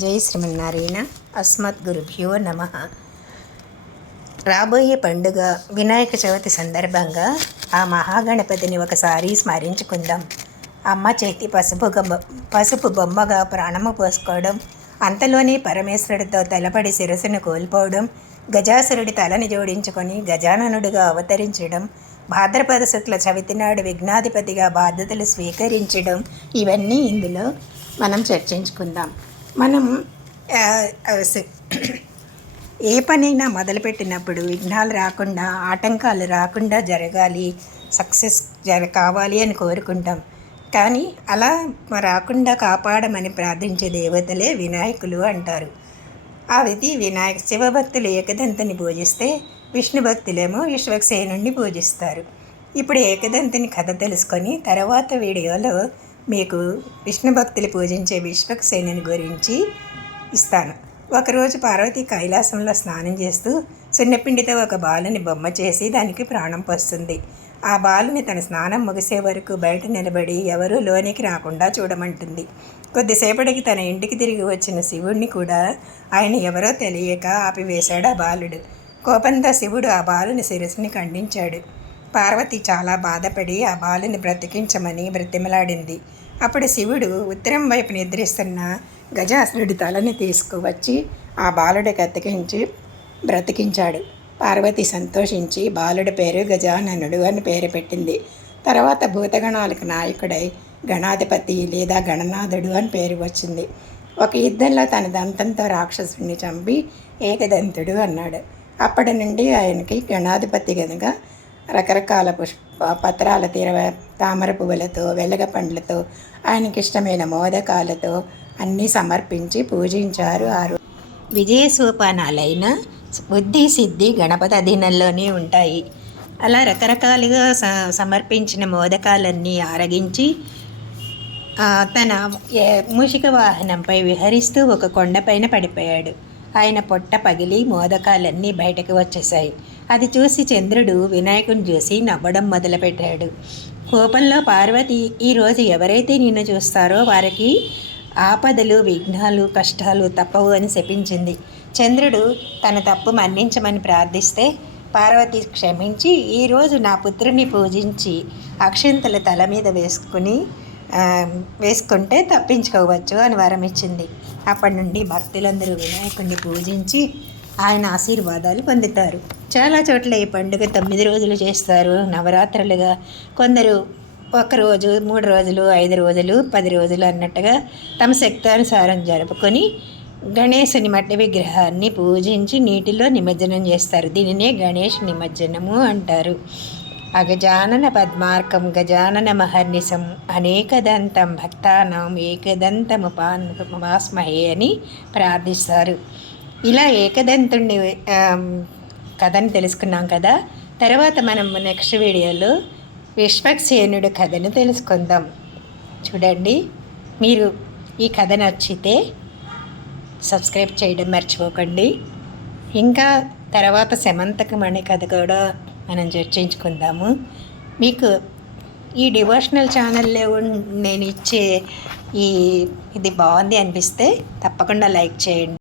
జై శ్రీమన్నారాయణ. అస్మత్ గురుభ్యో నమ. రాబోయే పండుగ వినాయక చవితి సందర్భంగా ఆ మహాగణపతిని ఒకసారి స్మరించుకుందాం. అమ్మ చేతి పసుపు పసుపు బొమ్మగా ప్రాణము పోసుకోవడం అంతలోనే పరమేశ్వరుడితో తలపడి శిరస్సును కోల్పోవడం గజాసురుడి తలని జోడించుకొని గజాననుడిగా అవతరించడం భాద్రపద శుక్ల చవితి నాడు విఘ్నాధిపతిగా బాధ్యతలు స్వీకరించడం ఇవన్నీ ఇందులో మనం చర్చించుకుందాం. మనం ఏ పనైనా మొదలుపెట్టినప్పుడు విఘ్నాలు రాకుండా ఆటంకాలు రాకుండా జరగాలి సక్సెస్ జర కావాలి అని కోరుకుంటాం. కానీ అలా రాకుండా కాపాడమని ప్రార్థించే దేవతలే వినాయకులు అంటారు. ఆ విధి వినాయక శివభక్తులు ఏకదంతని పూజిస్తే విష్ణు భక్తులేమో విశ్వక్సేనుణ్ణి పూజిస్తారు ఇప్పుడు ఏకదంతిని కథ తెలుసుకొని తర్వాత వీడియోలో మీకు విష్ణు భక్తులు పూజించే విశ్వక్సేనుని గురించి ఇస్తాను. ఒకరోజు పార్వతి కైలాసంలో స్నానం చేస్తూ సున్నపిండితో ఒక బాలుని బొమ్మ చేసి దానికి ప్రాణం పోస్తుంది. ఆ బాలుని తన స్నానం ముగిసే వరకు బయట నిలబడి ఎవరూ లోనికి రాకుండా చూడమంటుంది. కొద్దిసేపటికి తన ఇంటికి తిరిగి వచ్చిన శివుణ్ణి కూడా ఆయన ఎవరో తెలియక ఆపివేశాడు ఆ బాలుడు. కోపంతో శివుడు ఆ బాలుని శిరస్సుని ఖండించాడు. పార్వతి చాలా బాధపడి ఆ బాలుని బ్రతికించమని బ్రతిమలాడింది. అప్పుడు శివుడు ఉత్తరం వైపు నిద్రిస్తున్న గజాసురుడి తలని తీసుకువచ్చి ఆ బాలుడికి అతికించి బ్రతికించాడు. పార్వతి సంతోషించి బాలుడి పేరు గజాననుడు అని పేరు పెట్టింది. తర్వాత భూతగణాలకు నాయకుడై గణాధిపతి లేదా గణనాథుడు అని పేరు వచ్చింది. ఒక యుద్ధంలో తన దంతంతో రాక్షసుడిని చంపి ఏకదంతుడు అన్నాడు. అప్పటి నుండి ఆయనకి గణాధిపతి కనుక రకరకాల పుష్ప పత్రాల తీర తామర పువ్వులతో వెల్లగ పండ్లతో ఆయనకి ఇష్టమైన మోదకాలతో అన్నీ సమర్పించి పూజించారు ఆరు విజయ సోపానాలైన బుద్ధి సిద్ధి గణపతి అధీనంలోనే ఉంటాయి. అలా రకరకాలుగా స సమర్పించిన మోదకాలన్నీ ఆరగించి తన మూషిక వాహనంపై విహరిస్తూ ఒక కొండపైన పడిపోయాడు. ఆయన పొట్ట పగిలి మోదకాలన్నీ బయటకు వచ్చేశాయి. అది చూసి చంద్రుడు వినాయకుని చూసి నవ్వడం మొదలుపెట్టాడు. కోపంలో పార్వతి ఈరోజు ఎవరైతే నిన్ను చూస్తారో వారికి ఆపదలు విఘ్నాలు కష్టాలు తప్పవు అని శపించింది. చంద్రుడు తన తప్పు మన్నించమని ప్రార్థిస్తే పార్వతి క్షమించి ఈరోజు నా పుత్రుని పూజించి అక్షింతల తల మీద వేసుకుని వేసుకుంటే తప్పించుకోవచ్చు అని వరం ఇచ్చింది అప్పటి నుండి భక్తులందరూ వినాయకుడిని పూజించి ఆయన ఆశీర్వాదాలు పొందుతారు. చాలా చోట్ల ఈ పండుగ తొమ్మిది రోజులు చేస్తారు. నవరాత్రులుగా కొందరు ఒక రోజు మూడు రోజులు ఐదు రోజులు పది రోజులు అన్నట్టుగా తమ శక్తానుసారం జరుపుకొని గణేశుని మట్టి విగ్రహాన్ని పూజించి నీటిలో నిమజ్జనం చేస్తారు. దీనినే గణేష్ నిమజ్జనము అంటారు. అగజానన పద్మార్కం గజానన మహర్నిశం అనేకదంతం భక్తానం ఏకదంతముపాస్మహే అని ప్రార్థిస్తారు. ఇలా ఏకదంతుణ్ణి కథను తెలుసుకున్నాం కదా. తర్వాత మనం నెక్స్ట్ వీడియోలో విశ్వక్సేనుడు కథను తెలుసుకుందాం. చూడండి. మీరు ఈ కథ నచ్చితే సబ్స్క్రైబ్ చేయడం మర్చిపోకండి. ఇంకా తర్వాత శమంతకం అనే కథ కూడా మనం చర్చించుకుందాము. మీకు ఈ డివోషనల్ ఛానల్లో నేను ఇచ్చే ఈ ఇది బాగుంది అనిపిస్తే తప్పకుండా లైక్ చేయండి.